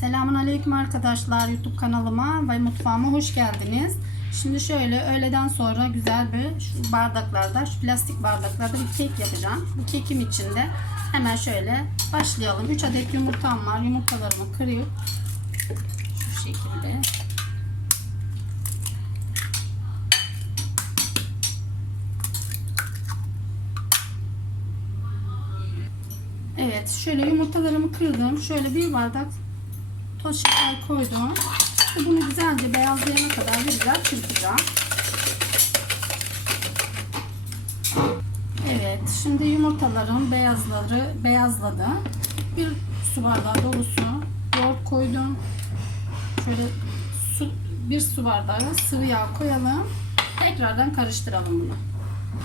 Selamun Aleyküm arkadaşlar YouTube kanalıma ve mutfağıma hoş geldiniz. Şimdi şöyle öğleden sonra güzel bir şu bardaklarda, şu plastik bardaklarda bir kek yapacağım. Bu kekim içinde hemen şöyle başlayalım. 3 adet yumurtam var. Yumurtalarımı kırıp şu şekilde Evet, şöyle yumurtalarımı kırdım. Şöyle bir bardak toz şeker koydum. Ve bunu güzelce beyazlayana kadar bir güzel çırpacağım. Evet, şimdi yumurtaların beyazları beyazladı. Bir su bardağı dolusu yoğurt koydum. Şöyle su, bir su bardağı sıvı yağ koyalım. Tekrardan karıştıralım bunu.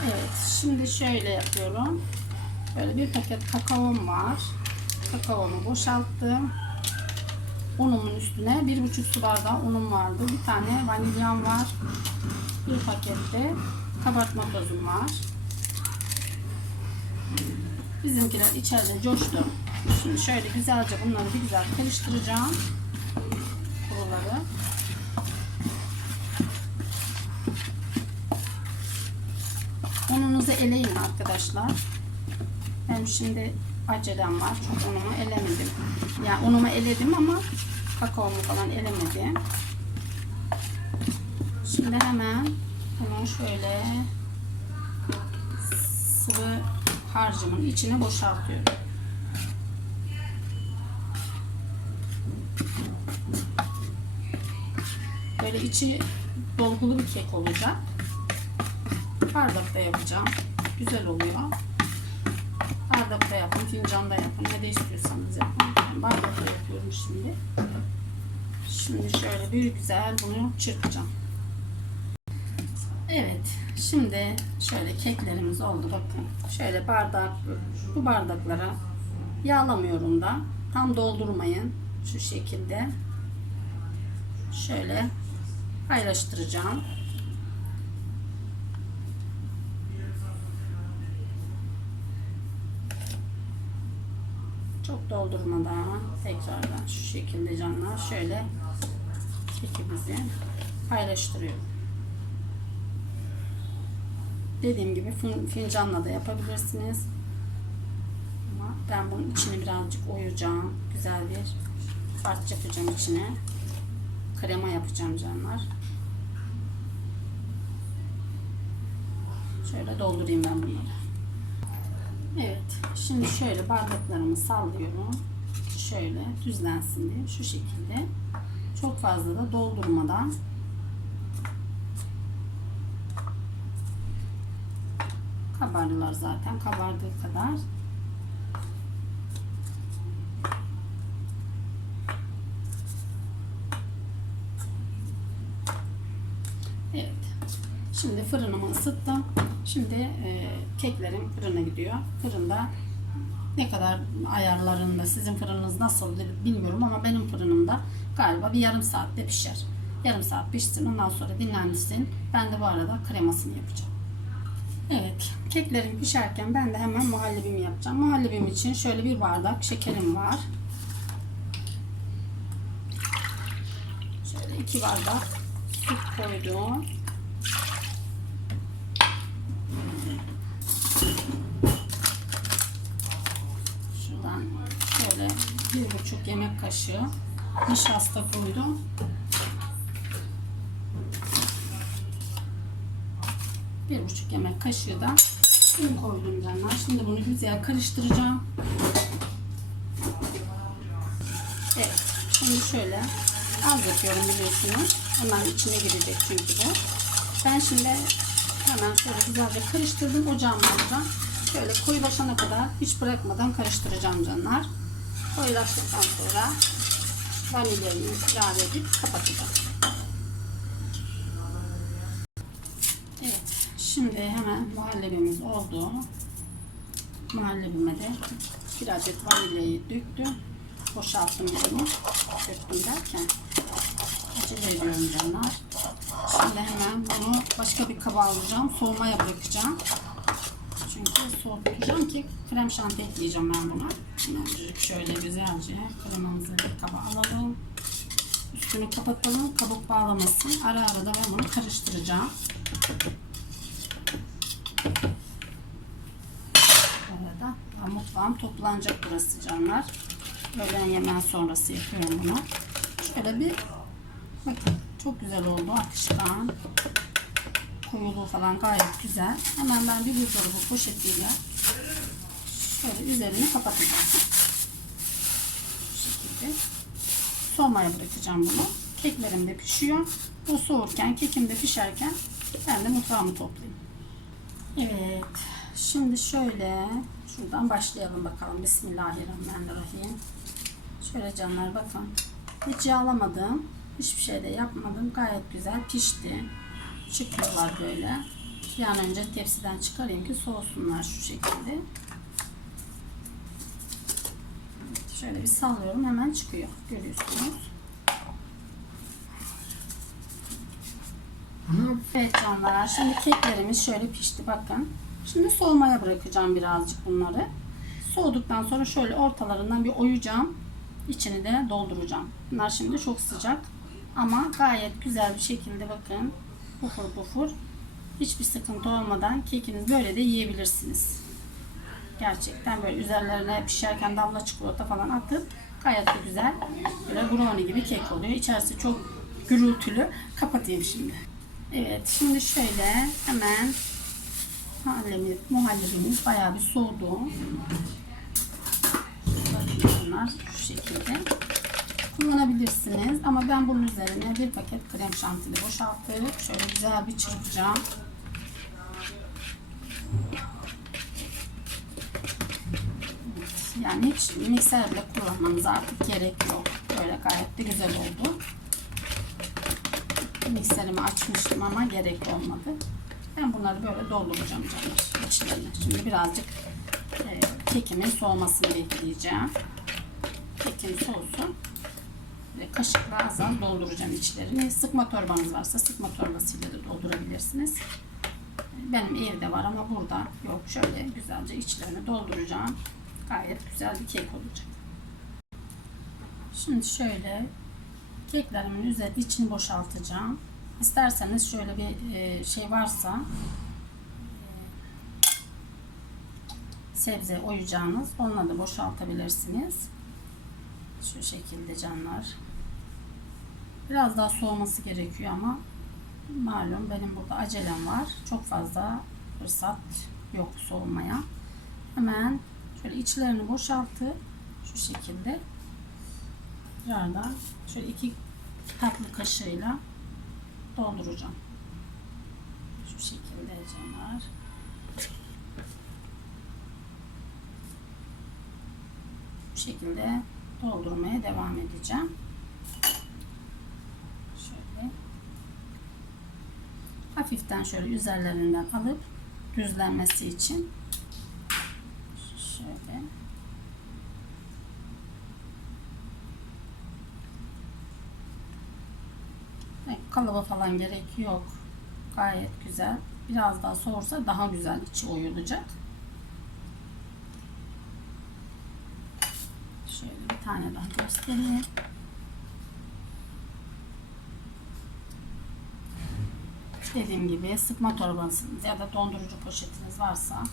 Evet, şimdi şöyle yapıyorum. Böyle bir paket kakaom var. Kakaomu boşalttım. Unumun üstüne bir buçuk su bardağı unum vardı. Bir tane vanilyam var. Bir pakette kabartma tozum var. Bizimkiler içeride coştu. Şimdi şöyle güzelce bunları bir güzel karıştıracağım. Kuruları. Ununuzu eleyin arkadaşlar. Hem şimdi acelem var. Çok unumu elemedim. Yani unumu eledim ama kakaomu falan elemedim. Şimdi hemen bunu şöyle sıvı harcımın içine boşaltıyorum. Böyle içi dolgulu bir kek olacak. Bardakta yapacağım. Güzel oluyor. Bardakta yapın, fincanda yapın. Ne de istiyorsanız yapın. Ben bardakta yapıyorum şimdi. Şimdi şöyle bir güzel bunu çırpacağım. Evet. Şimdi şöyle keklerimiz oldu. Bakın. Şöyle bardak bu bardaklara yağlamıyorum da. Tam doldurmayın. Şu şekilde. Şöyle paylaştıracağım. Çok doldurmadan tekrardan şu şekilde canlar şöyle kekimizi paylaştırıyorum. Dediğim gibi fin- fincanla da yapabilirsiniz. Ama ben bunun içini birazcık oyacağım. Güzel bir harç yapacağım içine. Krema yapacağım canlar. Şöyle doldurayım ben bunları. Evet. Şimdi şöyle bardaklarımı sallıyorum. Şöyle düzlensin diye şu şekilde. Çok fazla da doldurmadan kabardılar zaten. Kabardığı kadar. Evet. Şimdi fırınımı ısıttım. Şimdi e, keklerim fırına gidiyor. Fırında ne kadar ayarlarında sizin fırınınız nasıldır bilmiyorum ama benim fırınımda galiba bir yarım saatte pişer. Yarım saat pişsin ondan sonra dinlensin. Ben de bu arada kremasını yapacağım. Evet keklerim pişerken ben de hemen muhallebimi yapacağım. Muhallebim için şöyle bir bardak şekerim var. Şöyle iki bardak süt koydum. Şuradan şöyle bir buçuk yemek kaşığı nişasta koydum. Bir buçuk yemek kaşığı da un koydum canlar. Şimdi bunu güzel karıştıracağım. Evet. Şimdi şöyle az yapıyorum biliyorsunuz. Onların içine girecek çünkü bu. Ben şimdi hemen şöyle güzelce karıştırdım. Ocağımı alacağım. Şöyle koyulaşana kadar hiç bırakmadan karıştıracağım canlar. Koyulaştıktan sonra vanilyayı ilave edip kapatacağım. Evet. Şimdi hemen muhallebimiz oldu. Muhallebime de bir adet vanilyayı döktüm. Boşalttım bunu. Döktüm derken acele ediyorum canlar. Şimdi hemen bunu başka bir kaba alacağım. Soğumaya bırakacağım. Çünkü soğutacağım ki krem şanti ekleyeceğim ben buna. Hemen şöyle güzelce kremamızı kaba alalım. üstünü kapatalım. Kabuk bağlamasın. Ara ara da ben bunu karıştıracağım. Arada ya mutfağım toplanacak burası canlar. Öğlen yemeği sonrası yapıyorum bunu. Şöyle bir bakın çok güzel oldu akışkan. Koyuluğu falan gayet güzel. Hemen ben bir buzdolabı poşetiyle şöyle üzerini kapatacağım. Bu şekilde. Soğumaya bırakacağım bunu. Keklerim de pişiyor. O soğurken, kekim de pişerken ben de mutfağımı toplayayım. Evet. Şimdi şöyle şuradan başlayalım bakalım. Bismillahirrahmanirrahim. Şöyle canlar bakın. Hiç yağlamadım. Hiçbir şey de yapmadım. Gayet güzel pişti. Çıkıyorlar böyle. Bir an önce tepsiden çıkarayım ki soğusunlar şu şekilde. Şöyle bir sallıyorum hemen çıkıyor. Görüyorsunuz. Evet canlar. Şimdi keklerimiz şöyle pişti bakın. Şimdi soğumaya bırakacağım birazcık bunları. Soğuduktan sonra şöyle ortalarından bir oyacağım. İçini de dolduracağım. Bunlar şimdi çok sıcak. Ama gayet güzel bir şekilde bakın. Pufur pufur. Hiçbir sıkıntı olmadan kekiniz böyle de yiyebilirsiniz. Gerçekten böyle üzerlerine pişerken damla çikolata falan atıp gayet de güzel böyle brownie gibi kek oluyor. İçerisi çok gürültülü. Kapatayım şimdi. Evet şimdi şöyle hemen muhallebimiz, muhallebimiz bayağı bir soğudu. Bunlar şu şekilde kullanabilirsiniz. Ama ben bunun üzerine bir paket krem şantili boşaltıp şöyle güzel bir çırpacağım. Yani hiç mikser bile kullanmanıza artık gerek yok. Böyle gayet de güzel oldu. Mikserimi açmıştım ama gerek olmadı. Ben bunları böyle dolduracağım canlar içlerine. Şimdi birazcık e, kekimin soğumasını bekleyeceğim. Kekim soğusun. Ve kaşıkla az az dolduracağım içlerini. Sıkma torbanız varsa sıkma torbasıyla da doldurabilirsiniz. Benim evde var ama burada yok. Şöyle güzelce içlerini dolduracağım. Gayet güzel bir kek olacak. Şimdi şöyle keklerimin üzeri içini boşaltacağım. İsterseniz şöyle bir e, şey varsa e, sebze oyacağınız onunla da boşaltabilirsiniz. Şu şekilde canlar. Biraz daha soğuması gerekiyor ama malum benim burada acelem var. Çok fazla fırsat yok soğumaya. Hemen şöyle içlerini boşaltıp şu şekilde tekrardan şöyle iki tatlı kaşığıyla dolduracağım. Şu şekilde canlar. Bu şekilde doldurmaya devam edeceğim. Şöyle hafiften şöyle üzerlerinden alıp düzlenmesi için şöyle kalıba falan gerek yok. Gayet güzel. Biraz daha soğursa daha güzel içi oyulacak. Şöyle bir tane daha göstereyim. Dediğim gibi sıkma torbasınız ya da dondurucu poşetiniz varsa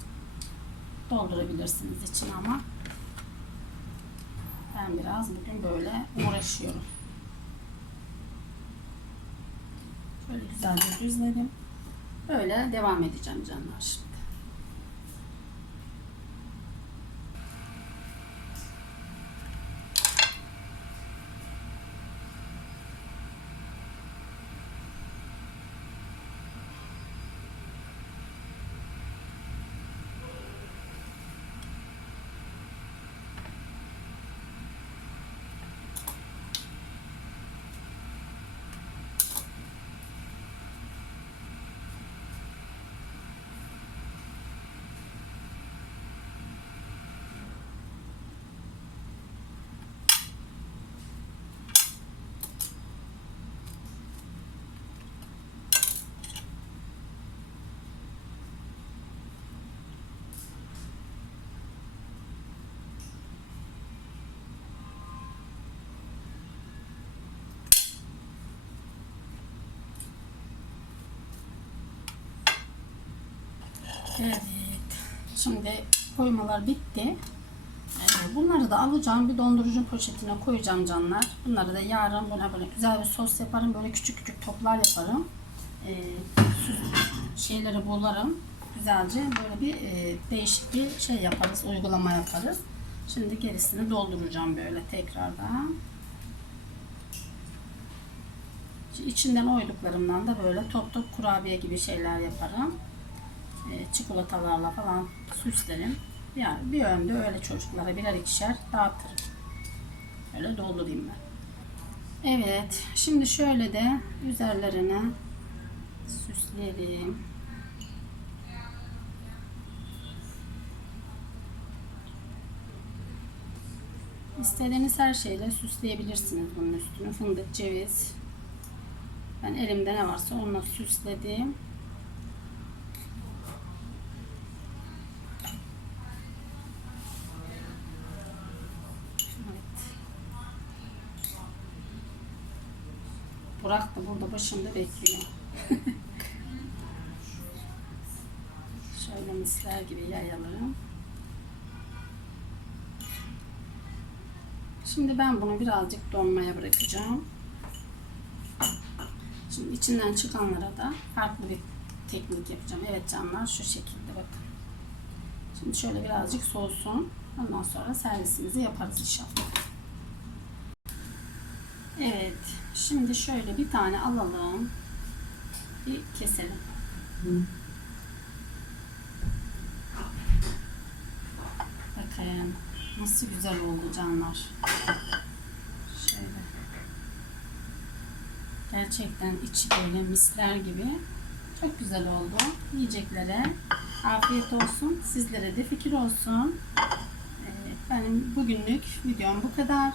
doldurabilirsiniz için ama ben biraz bugün böyle uğraşıyorum. Böyle güzelce düzledim. Böyle devam edeceğim canlar Evet. Şimdi koymalar bitti. Ee, Bunları da alacağım bir dondurucu poşetine koyacağım canlar. Bunları da yarın buna böyle güzel bir sos yaparım. Böyle küçük küçük toplar yaparım. Ee, şeyleri bularım. Güzelce böyle bir e, değişik bir şey yaparız. Uygulama yaparız. Şimdi gerisini dolduracağım böyle tekrardan. İçinden oyduklarımdan da böyle top top kurabiye gibi şeyler yaparım. E, çikolatalarla falan süslerim. Yani bir önde öyle çocuklara birer ikişer dağıtırım. Öyle doldurayım ben. Evet, şimdi şöyle de üzerlerine süsleyelim. İstediğiniz her şeyle süsleyebilirsiniz bunun üstünü. Fındık, ceviz. Ben elimde ne varsa onunla süsledim. Evet. Burak da burada başımda bekliyor. Şöyle misler gibi yayalım. Şimdi ben bunu birazcık donmaya bırakacağım. Şimdi içinden çıkanlara da farklı bir teknik yapacağım. Evet canlar şu şekilde bakın. Şimdi şöyle birazcık soğusun. Ondan sonra servisimizi yaparız inşallah. Evet. Şimdi şöyle bir tane alalım. Bir keselim. Bakın nasıl güzel oldu canlar. Şöyle. Gerçekten içi böyle misler gibi. Çok güzel oldu. Yiyeceklere afiyet olsun. Sizlere de fikir olsun. Ee, Benim bugünlük videom bu kadar.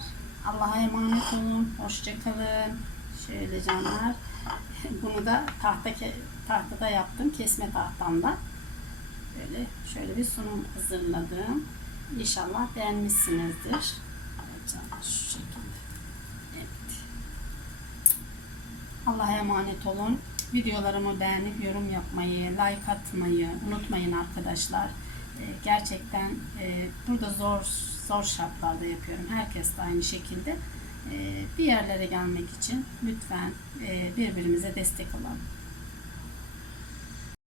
Allah'a emanet olun. Hoşçakalın. Şöyle canlar. Bunu da tahta tahtada yaptım. Kesme tahtamda. Böyle şöyle bir sunum hazırladım. İnşallah beğenmişsinizdir. Evet canlar şu şekilde. Evet. Allah'a emanet olun. Videolarımı beğenip yorum yapmayı, like atmayı unutmayın arkadaşlar. Ee, Gerçekten e, burada zor zor şartlarda yapıyorum. Herkes de aynı şekilde. Ee, Bir yerlere gelmek için lütfen e, birbirimize destek olalım.